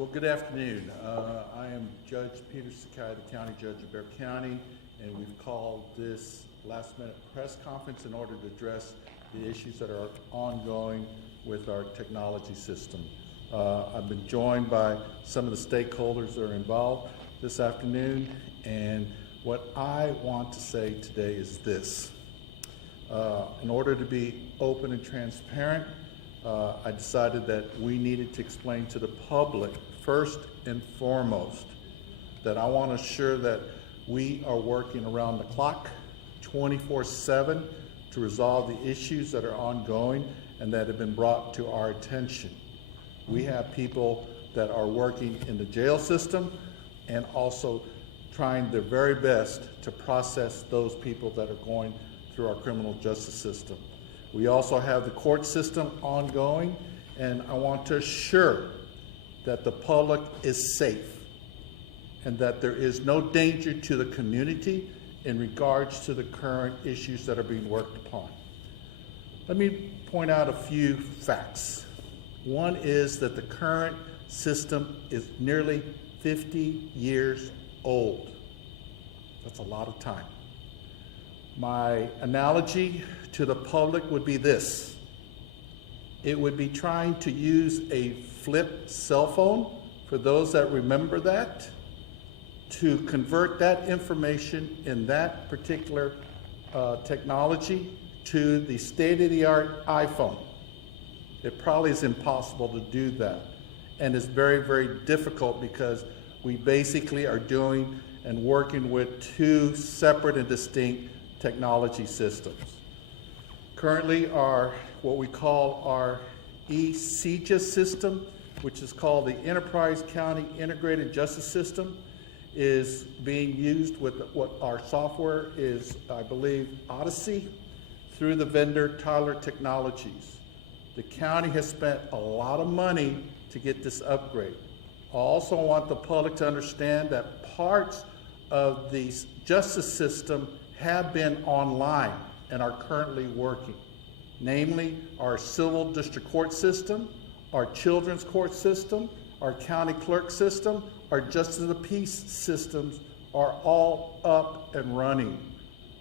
Well, good afternoon. I am Judge Peter Sakai, the County Judge of Bexar County, and we've called this last-minute press conference in order to address the issues that are ongoing with our technology system. I've been joined by some of the stakeholders that are involved this afternoon, and what I want to say today is this. In order to be open and transparent, I decided that we needed to explain to the public, first and foremost, that I want to assure that we are working around the clock, 24/7, to resolve the issues that are ongoing and that have been brought to our attention. We have people that are working in the jail system and also trying their very best to process those people that are going through our criminal justice system. We also have the court system ongoing, and I want to assure that the public is safe and that there is no danger to the community in regards to the current issues that are being worked upon. Let me point out a few facts. One is that the current system is nearly 50 years old. That's a lot of time. My analogy to the public would be this. It would be trying to use a flip cell phone, for those that remember that, to convert that information in that particular technology to the state-of-the-art iPhone. It probably is impossible to do that. And it's very, very difficult because we basically are doing and working with two separate and distinct technology systems. Currently, what we call our e-CJUS system, which is called the Enterprise County Integrated Justice System, is being used with what our software is, I believe, Odyssey, through the vendor Tyler Technologies. The county has spent a lot of money to get this upgrade. I also want the public to understand that parts of the justice system have been online and are currently working, namely our civil district court system, our children's court system, our county clerk system, our justice of the peace systems are all up and running.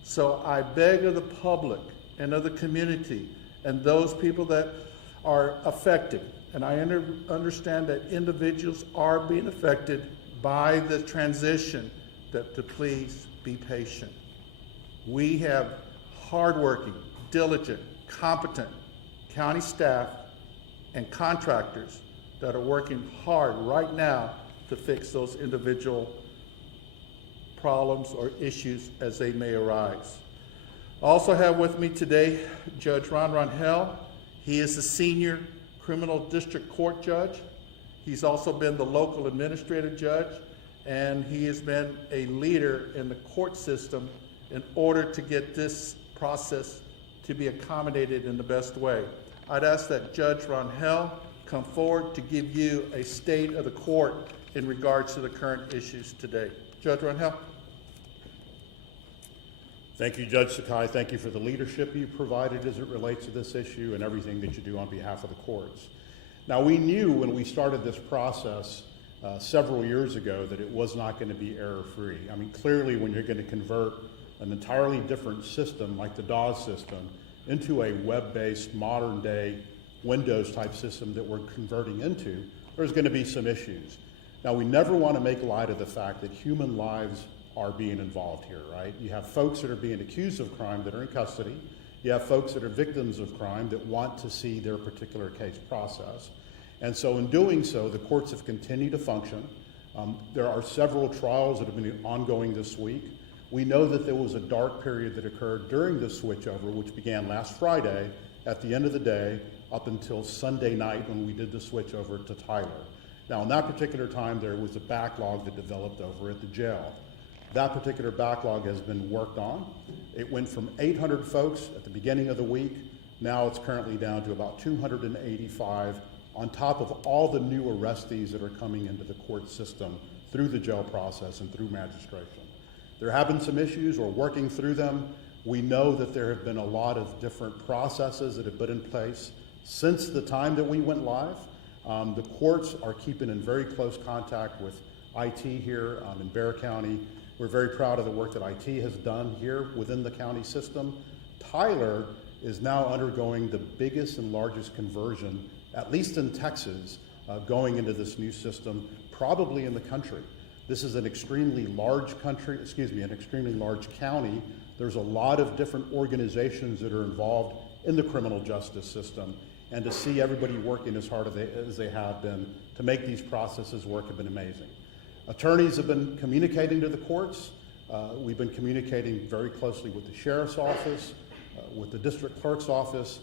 So I beg of the public and of the community and those people that are affected, and I understand that individuals are being affected by the transition, to please be patient. We have hardworking, diligent, competent county staff and contractors that are working hard right now to fix those individual problems or issues as they may arise. I also have with me today Judge Ron Rangel. He is the senior criminal district court judge. He's also been the local administrative judge, and he has been a leader in the court system in order to get this process to be accommodated in the best way. I'd ask that Judge Rangel come forward to give you a state of the court in regards to the current issues today. Judge Rangel. Thank you, Judge Sakai. Thank you for the leadership you provided as it relates to this issue and everything that you do on behalf of the courts. Now, we knew when we started this process several years ago that it was not going to be error-free. I mean, clearly when you're going to convert an entirely different system like the DAWS system into a web-based, modern-day Windows-type system that we're converting into, there's going to be some issues. Now, we never want to make light of the fact that human lives are being involved here, right? You have folks that are being accused of crime that are in custody. You have folks that are victims of crime that want to see their particular case processed. And so in doing so, the courts have continued to function. There are several trials that have been ongoing this week. We know that there was a dark period that occurred during this switchover, which began last Friday at the end of the day up until Sunday night when we did the switchover to Tyler. Now, in that particular time, there was a backlog that developed over at the jail. That particular backlog has been worked on. It went from 800 folks at the beginning of the week. Now it's currently down to about 285 on top of all the new arrestees that are coming into the court system through the jail process and through magistration. There have been some issues. We're working through them. We know that there have been a lot of different processes that have been in place since the time that we went live. The courts are keeping in very close contact with IT here in Bexar County. We're very proud of the work that IT has done here within the county system. Tyler is now undergoing the biggest and largest conversion, at least in Texas, going into this new system, probably in the country. This is an extremely large an extremely large county. There's a lot of different organizations that are involved in the criminal justice system, and to see everybody working as hard as they have been to make these processes work have been amazing. Attorneys have been communicating to the courts. We've been communicating very closely with the sheriff's office, with the district clerk's office,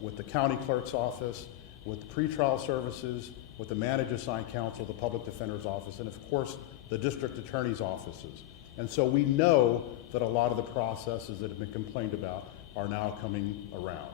with the county clerk's office, with the pretrial services, with the manager assigned counsel, the public defender's office, and of course, the district attorney's offices. And so we know that a lot of the processes that have been complained about are now coming around.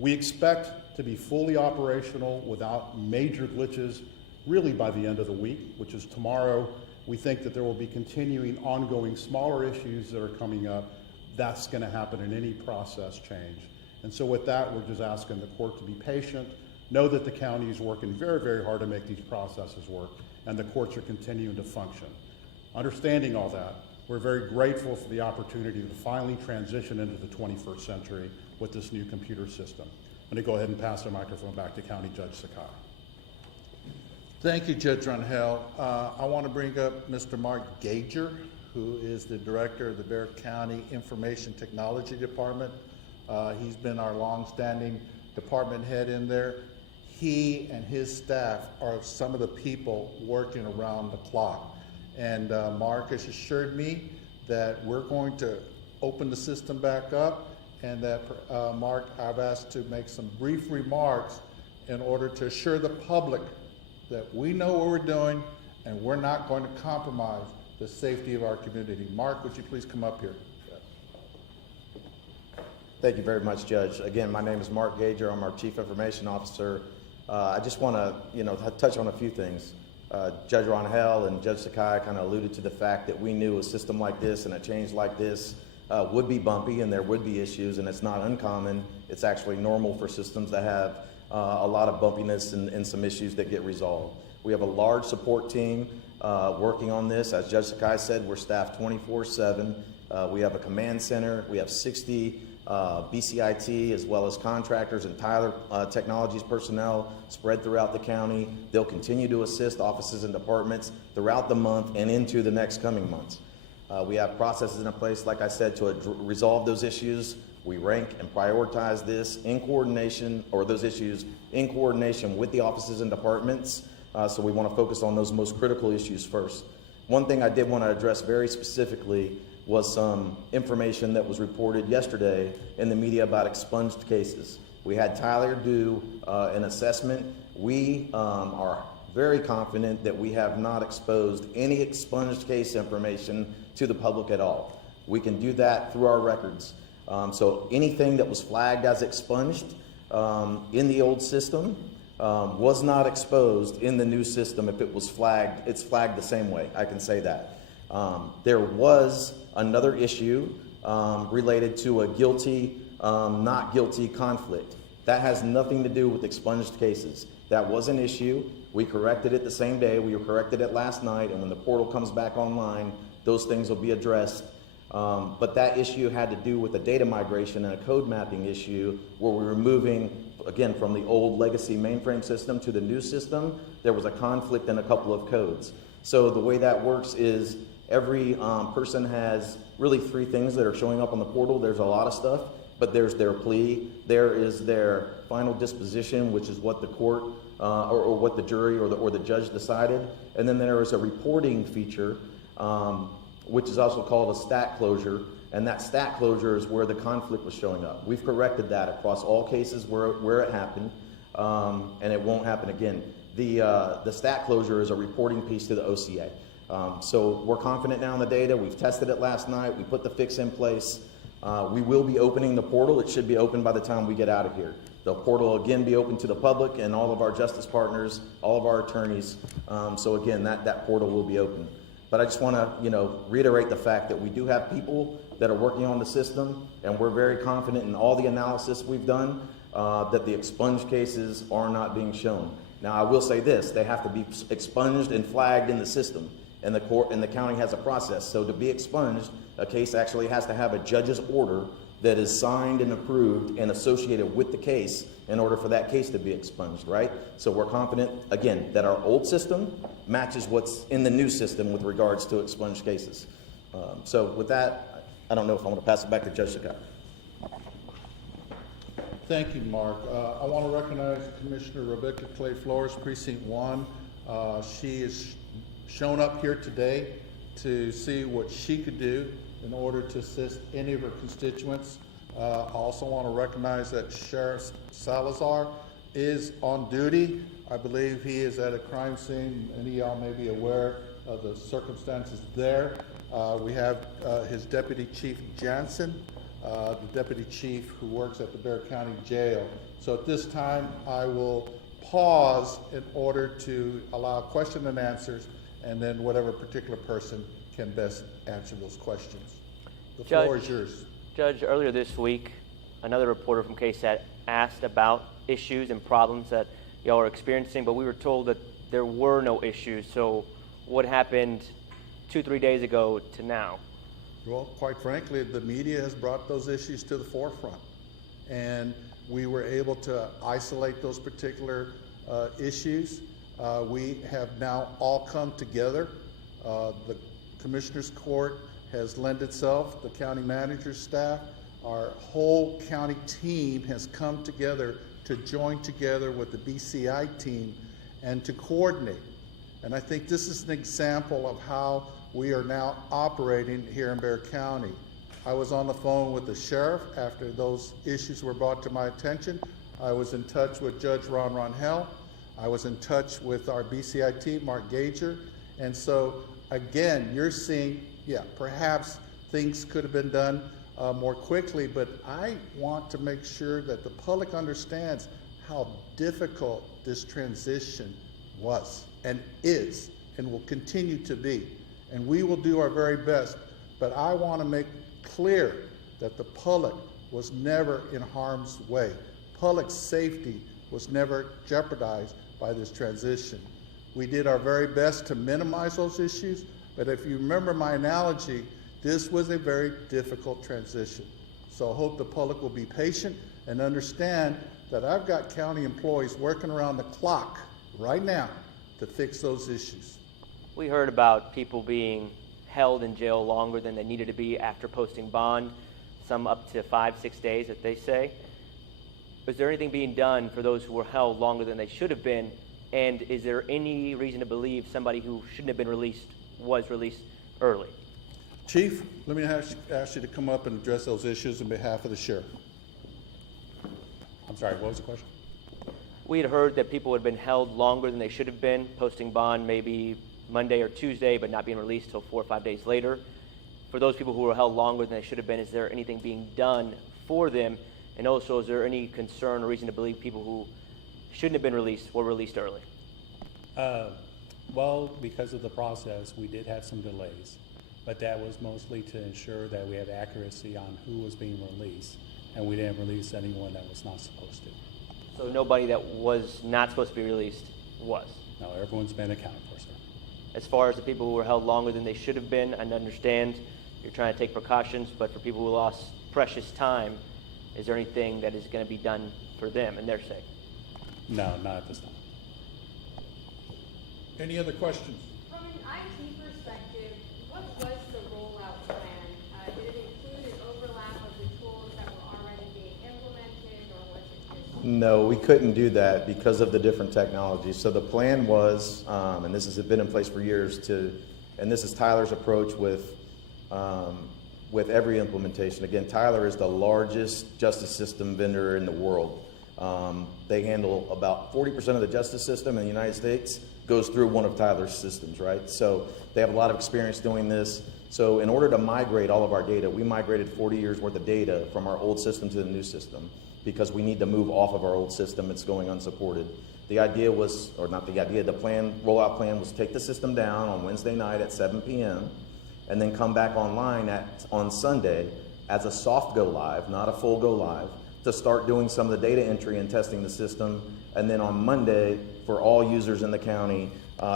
We expect to be fully operational without major glitches really by the end of the week, which is tomorrow. We think that there will be continuing ongoing smaller issues that are coming up. That's going to happen in any process change. And so with that, we're just asking the court to be patient, know that the county is working very, very hard to make these processes work, and the courts are continuing to function. Understanding all that, we're very grateful for the opportunity to finally transition into the 21st century with this new computer system. I'm going to go ahead and pass the microphone back to County Judge Sakai. Thank you, Judge Rangel. I want to bring up Mr. Mark Gager, who is the director of the Bexar County Information Technology Department. He's been our longstanding department head in there. He and his staff are some of the people working around the clock. And Mark has assured me that we're going to open the system back up, and that, Mark, I've asked to make some brief remarks in order to assure the public that we know what we're doing and we're not going to compromise the safety of our community. Mark, would you please come up here? Thank you very much, Judge. Again, my name is Mark Gager. I'm our Chief Information Officer. I just want to, touch on a few things. Judge Rangel and Judge Sakai kind of alluded to the fact that we knew a system like this and a change like this would be bumpy and there would be issues, and it's not uncommon. It's actually normal for systems to have a lot of bumpiness and some issues that get resolved. We have a large support team working on this. As Judge Sakai said, we're staffed 24/7. We have a command center. We have 60 BCIT as well as contractors and Tyler Technologies personnel spread throughout the county. They'll continue to assist offices and departments throughout the month and into the next coming months. We have processes in place, like I said, to resolve those issues. We rank and prioritize this in coordination, or those issues in coordination with the offices and departments. So we want to focus on those most critical issues first. One thing I did want to address very specifically was some information that was reported yesterday in the media about expunged cases. We had Tyler do an assessment. We are very confident that we have not exposed any expunged case information to the public at all. We can do that through our records. So anything that was flagged as expunged in the old system was not exposed in the new system. If it was flagged, it's flagged the same way. I can say that. There was another issue related to a guilty, not guilty conflict. That has nothing to do with expunged cases. That was an issue. We corrected it the same day. We corrected it last night, and when the portal comes back online, those things will be addressed. But that issue had to do with a data migration and a code mapping issue where we were moving, again, from the old legacy mainframe system to the new system. There was a conflict in a couple of codes. So the way that works is every person has really three things that are showing up on the portal. There's a lot of stuff, but there's their plea, there is their final disposition, which is what the court or what the jury or the judge decided, and then there is a reporting feature, which is also called a stat closure, and that stat closure is where the conflict was showing up. We've corrected that across all cases where it happened, and it won't happen again. The stat closure is a reporting piece to the OCA. So we're confident now in the data. We've tested it last night. We put the fix in place. We will be opening the portal. It should be open by the time we get out of here. The portal will again be open to the public and all of our justice partners, all of our attorneys. So again, that portal will be open. But I just want to, reiterate the fact that we do have people that are working on the system, and we're very confident in all the analysis we've done that the expunged cases are not being shown. Now, I will say this, they have to be expunged and flagged in the system, and the court and the county has a process. So to be expunged, a case actually has to have a judge's order that is signed and approved and associated with the case in order for that case to be expunged, right? So we're confident, again, that our old system matches what's in the new system with regards to expunged cases. So with that, I don't know if I want to pass it back to Judge Sakai. Thank you, Mark. I want to recognize Commissioner Rebecca Clay Flores, Precinct 1. She has shown up here today to see what she could do in order to assist any of her constituents. I also want to recognize that Sheriff Salazar is on duty. I believe he is at a crime scene. Many of y'all may be aware of the circumstances there. We have his Deputy Chief Jansen, the Deputy Chief who works at the Bexar County Jail. So at this time, I will pause in order to allow question and answers, and then whatever particular person can best answer those questions. The floor is yours. Judge, earlier this week, another reporter from KSAT asked about issues and problems that y'all are experiencing, but we were told that there were no issues. So what happened 2-3 days ago to now? Well, quite frankly, the media has brought those issues to the forefront, and we were able to isolate those particular issues. We have now all come together. The Commissioner's Court has lent itself, the county manager's staff, our whole county team has come together to join together with the BCI team and to coordinate. And I think this is an example of how we are now operating here in Bexar County. I was on the phone with the sheriff after those issues were brought to my attention. I was in touch with Judge Ron Rangel. I was in touch with our BCI team, Mark Gager. And so, again, you're seeing, yeah, perhaps things could have been done more quickly, but I want to make sure that the public understands how difficult this transition was and is and will continue to be. And we will do our very best, but I want to make clear that the public was never in harm's way. Public safety was never jeopardized by this transition. We did our very best to minimize those issues, but if you remember my analogy, this was a very difficult transition. So I hope the public will be patient and understand that I've got county employees working around the clock right now to fix those issues. We heard about people being held in jail longer than they needed to be after posting bond, some up to 5-6 days that they say. Is there anything being done for those who were held longer than they should have been? And is there any reason to believe somebody who shouldn't have been released was released early? Chief, let me ask you to come up and address those issues on behalf of the sheriff. I'm sorry, what was the question? We had heard that people had been held longer than they should have been, posting bond maybe Monday or Tuesday, but not being released until 4 or 5 days later. For those people who were held longer than they should have been, is there anything being done for them? And also, is there any concern or reason to believe people who shouldn't have been released were released early? Well, because of the process, we did have some delays, but that was mostly to ensure that we had accuracy on who was being released, and we didn't release anyone that was not supposed to. So nobody that was not supposed to be released was? No, everyone's been accounted for, sir. As far as the people who were held longer than they should have been, I understand you're trying to take precautions, but for people who lost precious time, is there anything that is going to be done for them and their sake? No, not at this time. Any other questions? From an IT perspective, what was the rollout plan? Did it include an overlap of the tools that were already being implemented, or was it just? No, we couldn't do that because of the different technologies. So the plan was, and this has been in place for years, and this is Tyler's approach with every implementation. Again, Tyler is the largest justice system vendor in the world. They handle about 40% of the justice system in the United States goes through one of Tyler's systems, right? So they have a lot of experience doing this. So in order to migrate all of our data, we migrated 40 years worth of data from our old system to the new system because we need to move off of our old system. It's going unsupported. The idea was, or not the idea, the rollout plan was take the system down on Wednesday night at 7 p.m. and then come back online on Sunday as a soft go live, not a full go live, to start doing some of the data entry and testing the system, and then on Monday for all users in the county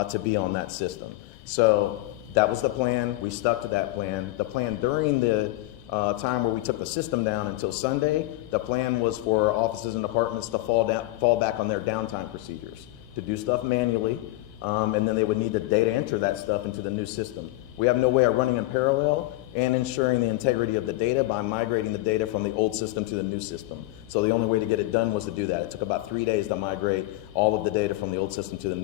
to be on that system. So that was the plan. We stuck to that plan. The plan during the time where we took the system down until Sunday, the plan was for offices and departments to fall back on their downtime procedures, to do stuff manually, and then they would need to data enter that stuff into the new system. We have no way of running in parallel and ensuring the integrity of the data by migrating the data from the old system to the new system. So the only way to get it done was to do that. It took about 3 days to migrate all of the data from the old system to the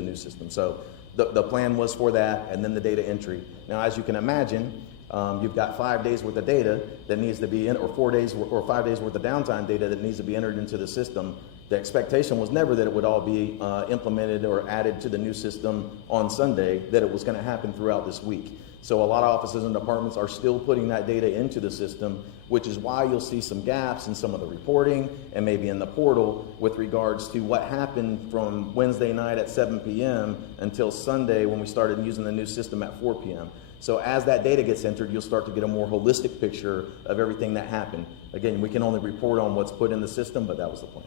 new system. So the plan was for that, and then the data entry. Now, as you can imagine, you've got 5 days worth of data that needs to be in, or 4 days or 5 days worth of downtime data that needs to be entered into the system. The expectation was never that it would all be implemented or added to the new system on Sunday, that it was going to happen throughout this week. So a lot of offices and departments are still putting that data into the system, which is why you'll see some gaps in some of the reporting and maybe in the portal with regards to what happened from Wednesday night at 7 p.m. until Sunday when we started using the new system at 4 p.m. So as that data gets entered, you'll start to get a more holistic picture of everything that happened. Again, we can only report on what's put in the system, but that was the plan.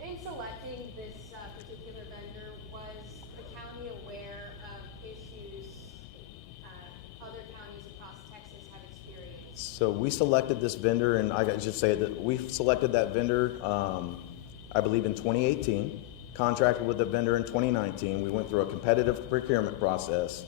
In selecting this particular vendor, was the county aware of issues other counties across Texas have experienced? So we selected this vendor, and I got to just say that we selected that vendor, I believe in 2018, contracted with the vendor in 2019. We went through a competitive procurement process.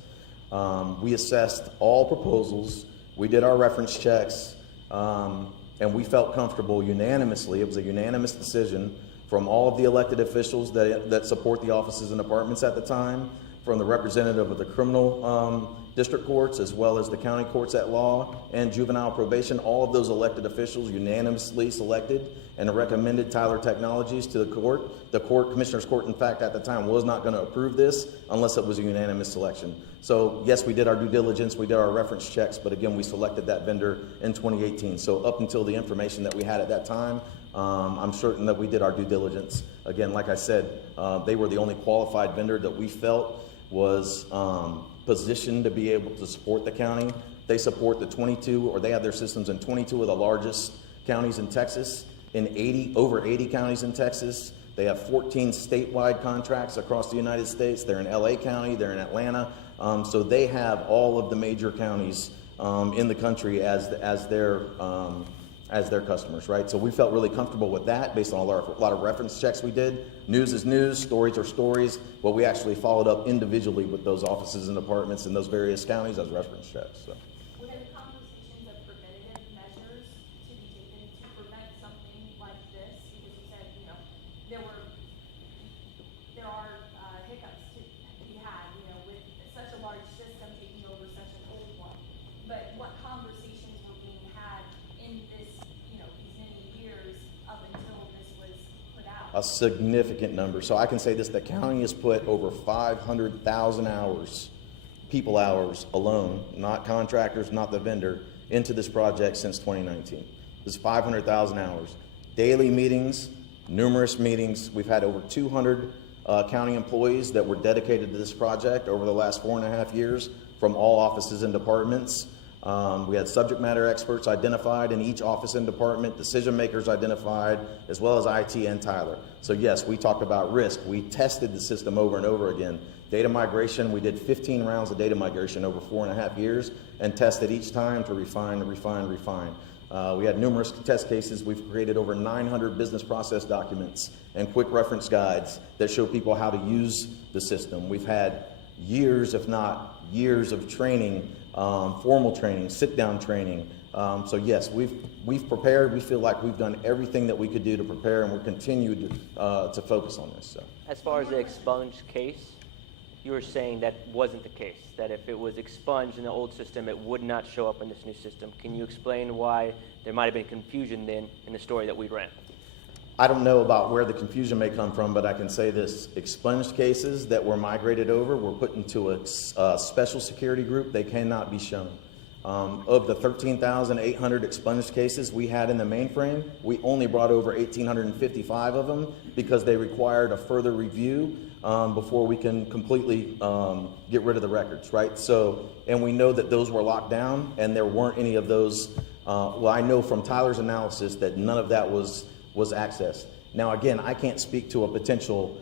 We assessed all proposals. We did our reference checks, and we felt comfortable unanimously. It was a unanimous decision from all of the elected officials that support the offices and departments at the time, from the representative of the criminal district courts, as well as the county courts at law and juvenile probation. All of those elected officials unanimously selected and recommended Tyler Technologies to the court. The court, Commissioner's Court, in fact, at the time was not going to approve this unless it was a unanimous selection. So yes, we did our due diligence, we did our reference checks, but again, we selected that vendor in 2018. So up until the information that we had at that time, I'm certain that we did our due diligence. Again, like I said, they were the only qualified vendor that we felt was positioned to be able to support the county. They support the 22, or they have their systems in 22 of the largest counties in Texas, in over 80 counties in Texas. They have 14 statewide contracts across the United States. They're in LA County, they're in Atlanta. So they have all of the major counties in the country as their customers, right? So we felt really comfortable with that based on a lot of reference checks we did. News is news, stories are stories, but we actually followed up individually with those offices and departments in those various counties as reference checks. So. Were there conversations of preventative measures to be taken to prevent something like this? Because you said, there are hiccups to be had, with such a large system taking over such an old one. But what conversations were being had in this, these many years up until this was put out? A significant number. So I can say this, the county has put over 500,000 hours, people hours alone, not contractors, not the vendor, into this project since 2019. This is 500,000 hours. Daily meetings, numerous meetings. We've had over 200 county employees that were dedicated to this project over the last 4.5 years from all offices and departments. We had subject matter experts identified in each office and department, decision makers identified, as well as IT and Tyler. So yes, we talked about risk. We tested the system over and over again. Data migration, we did 15 rounds of data migration over 4.5 years and tested each time to refine. We had numerous test cases. We've created over 900 business process documents and quick reference guides that show people how to use the system. We've had years, if not years, of training, formal training, sit-down training. So yes, we've prepared. We feel like we've done everything that we could do to prepare, and we're continued to focus on this. So. As far as the expunged case, you were saying that wasn't the case, that if it was expunged in the old system, it would not show up in this new system. Can you explain why there might have been confusion then in the story that we ran? I don't know about where the confusion may come from, but I can say this. Expunged cases that were migrated over were put into a special security group. They cannot be shown. Of the 13,800 expunged cases we had in the mainframe, we only brought over 1,855 of them because they required a further review before we can completely get rid of the records, right? So, and we know that those were locked down, and there weren't any of those. Well, I know from Tyler's analysis that none of that was accessed. Now, again, I can't speak to a potential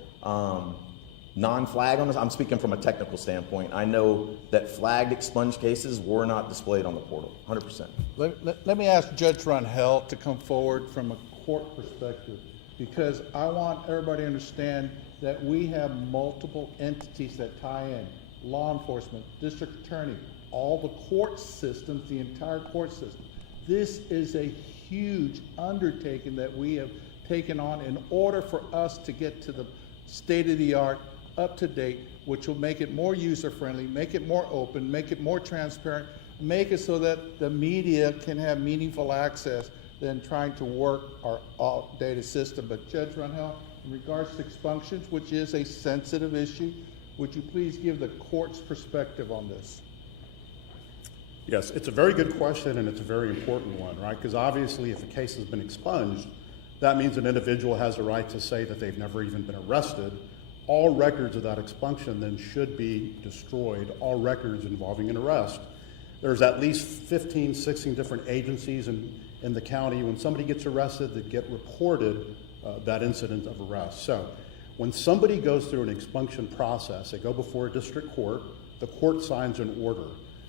non-flag on this. I'm speaking from a technical standpoint. I know that flagged expunged cases were not displayed on the portal, 100%. Let me ask Judge Rangel to come forward from a court perspective, because I want everybody to understand that we have multiple entities that tie in: law enforcement, district attorney, all the court systems, the entire court system. This is a huge undertaking that we have taken on in order for us to get to the state-of-the-art, up-to-date, which will make it more user-friendly, make it more open, make it more transparent, make it so that the media can have meaningful access than trying to work our outdated system. But Judge Rangel, in regards to expunctions, which is a sensitive issue, would you please give the court's perspective on this? Yes, it's a very good question, and it's a very important one, right? Because obviously, if a case has been expunged, that means an individual has a right to say that they've never even been arrested. All records of that expunction then should be destroyed, all records involving an arrest. There's at least 15, 16 different agencies in the county. When somebody gets arrested, that get reported that incident of arrest. So when somebody goes through an expunction process, they go before a district court, the court signs an order.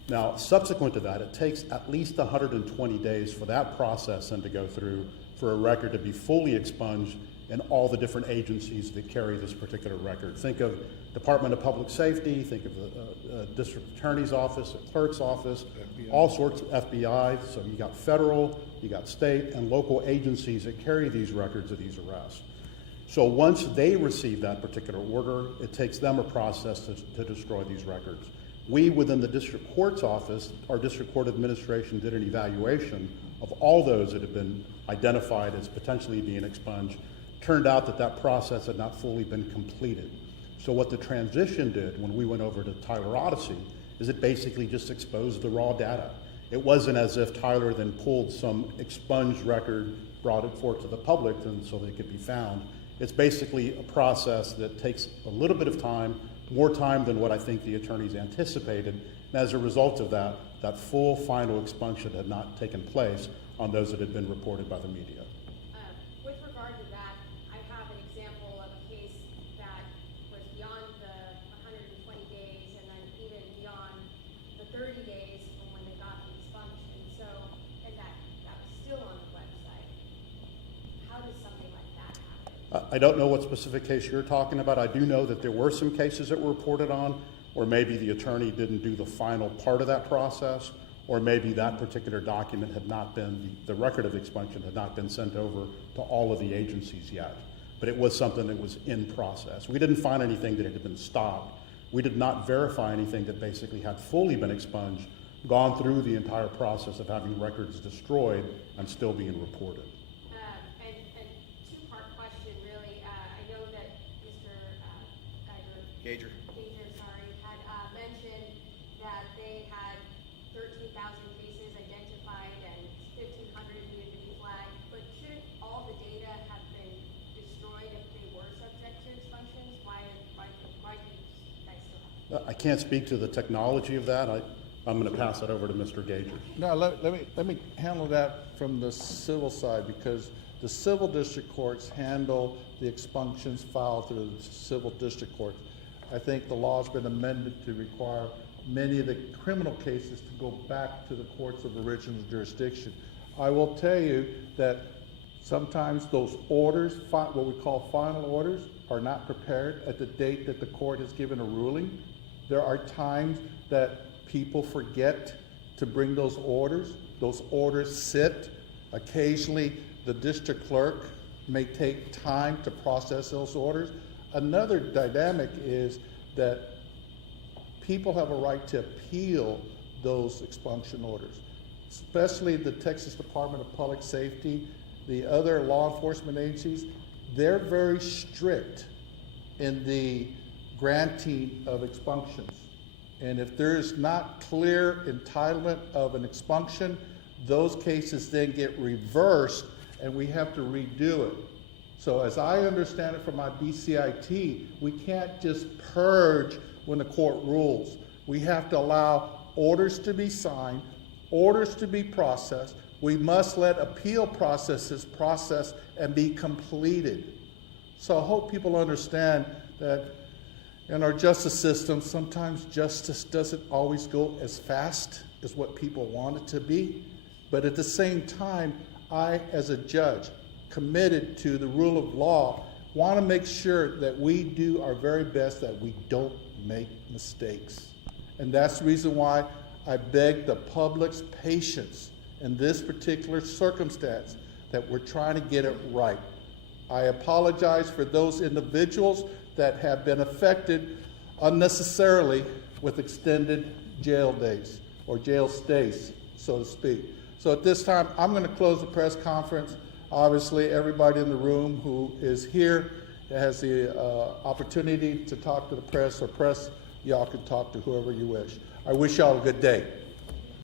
Now, subsequent to that, it takes at least 120 days for that process then to go through for a record to be fully expunged in all the different agencies that carry this particular record. Think of Department of Public Safety, think of the District Attorney's Office, the Clerk's Office, FBI. All sorts of FBI. So you got federal, you got state and local agencies that carry these records of these arrests. So once they receive that particular order, it takes them a process to destroy these records. We, within the district court's office, our district court administration did an evaluation of all those that have been identified as potentially being expunged. Turned out that that process had not fully been completed. So what the transition did when we went over to Tyler Odyssey is it basically just exposed the raw data. It wasn't as if Tyler then pulled some expunged record, brought it forth to the public and so they could be found. It's basically a process that takes a little bit of time, more time than what I think the attorneys anticipated. And as a result of that, that full final expunction had not taken place on those that had been reported by the media. With regard to that, I have an example of a case that was beyond the 120 days and then even beyond the 30 days from when they got the expunction. So, and that was still on the website. How does something like that happen? I don't know what specific case you're talking about. I do know that there were some cases that were reported on, or maybe the attorney didn't do the final part of that process, or maybe that particular document had not been, the record of expunction had not been sent over to all of the agencies yet. But it was something that was in process. We didn't find anything that had been stopped. We did not verify anything that basically had fully been expunged, gone through the entire process of having records destroyed and still being reported. And two-part question, really. I know that Mr. Geiger had mentioned that they had 13,000 cases identified and 1,500 needed to be flagged, but shouldn't all the data have been destroyed if they were subject to expunctions? Why do you guys still have? I can't speak to the technology of that. I'm going to pass that over to Mr. Gager. No, let me handle that from the civil side, because the civil district courts handle the expunctions filed through the civil district courts. I think the law has been amended to require many of the criminal cases to go back to the courts of original jurisdiction. I will tell you that sometimes those orders, what we call final orders, are not prepared at the date that the court has given a ruling. There are times that people forget to bring those orders. Those orders sit. Occasionally, the district clerk may take time to process those orders. Another dynamic is that people have a right to appeal those expunction orders, especially the Texas Department of Public Safety, the other law enforcement agencies. They're very strict in the granting of expunctions. And if there is not clear entitlement of an expunction, those cases then get reversed and we have to redo it. So as I understand it from my BCIT, we can't just purge when the court rules. We have to allow orders to be signed, orders to be processed, We must let appeal processes process and be completed. So I hope people understand that in our justice system, sometimes justice doesn't always go as fast as what people want it to be. But at the same time, I, as a judge, committed to the rule of law, want to make sure that we do our very best, that we don't make mistakes. And that's the reason why I beg the public's patience in this particular circumstance, that we're trying to get it right. I apologize for those individuals that have been affected unnecessarily with extended jail days or jail stays, so to speak. So at this time, I'm going to close the press conference. Obviously, everybody in the room who is here has the opportunity to talk to the press, or press, y'all can talk to whoever you wish. I wish y'all a good day.